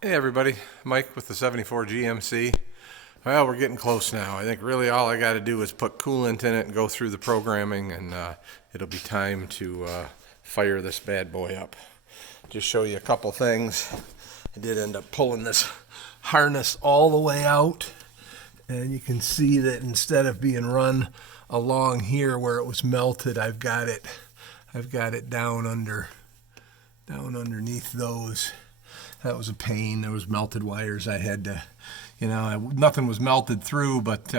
Hey everybody, Mike with the 74 GMC. Well, we're getting close now. I think really all I got to do is put coolant in it and go through the programming, and it'll be time to fire this bad boy up. Just show you a couple things. I did end up pulling this harness all the way out, and you can see that instead of being run along here where it was melted, I've got it down underneath those. That was a pain. There was melted wires. I had to, nothing was melted through, but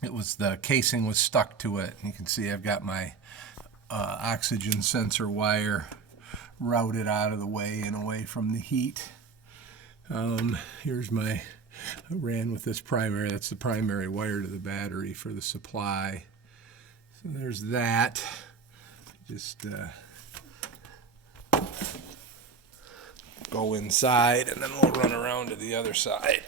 it was the casing was stuck to it. And you can see I've got my oxygen sensor wire routed out of the way and away from the heat. Here's I ran with this primary. That's the primary wire to the battery for the supply. So there's that. Just go inside, and then we'll run around to the other side.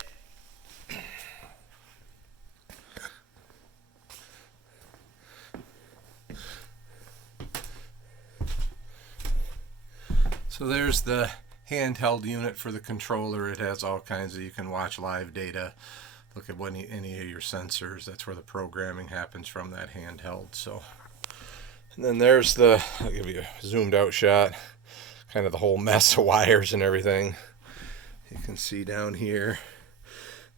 So there's the handheld unit for the controller. It has all kinds of, you can watch live data, look at any of your sensors. That's where the programming happens from that handheld. So, and then there's I'll give you a zoomed out shot, kind of the whole mess of wires and everything. You can see down here,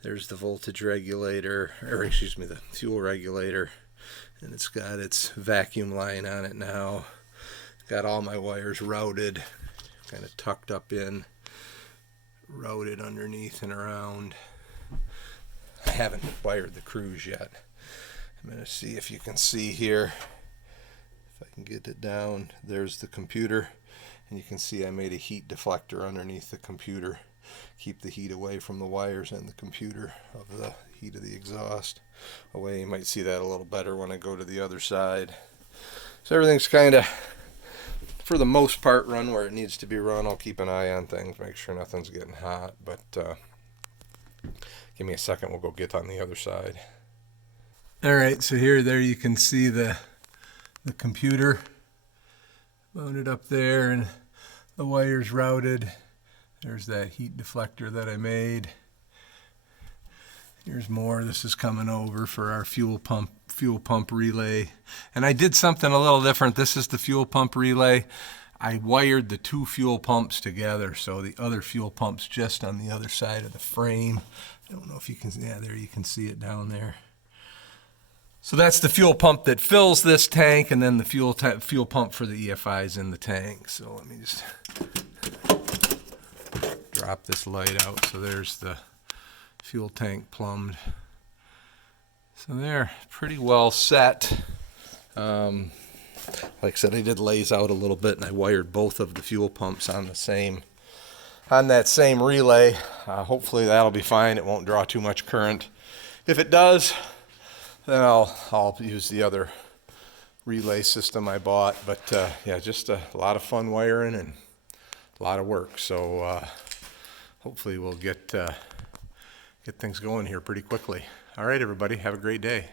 there's the voltage regulator, or excuse me, the fuel regulator, and it's got its vacuum line on it now. Got all my wires routed, kind of tucked up in, routed underneath and around. I haven't wired the cruise yet. I'm going to see if you can see here, if I can get it down. There's the computer. And you can see I made a heat deflector underneath the computer. Keep the heat away from the wires and the computer of the heat of the exhaust away. You might see that a little better when I go to the other side. So everything's kind of, for the most part, run where it needs to be run. I'll keep an eye on things, make sure nothing's getting hot. But give me a second, we'll go get on the other side. Alright, so there you can see the computer mounted up there, and the wires routed. There's that heat deflector that I made. Here's more. This is coming over for our fuel pump relay. And I did something a little different. This is the fuel pump relay. I wired the two fuel pumps together, so the other fuel pump's just on the other side of the frame. I don't know if you can, yeah, there you can see it down there. So that's the fuel pump that fills this tank, and then the fuel pump for the EFI is in the tank. So let me just drop this light out. So there's the fuel tank plumbed. So they're pretty well set. Like I said, I did lays out a little bit, and I wired both of the fuel pumps on that same relay. Hopefully that'll be fine. It won't draw too much current. If it does, then I'll use the other relay system I bought. But yeah, just a lot of fun wiring and a lot of work. So hopefully we'll get things going here pretty quickly. All right, everybody, have a great day.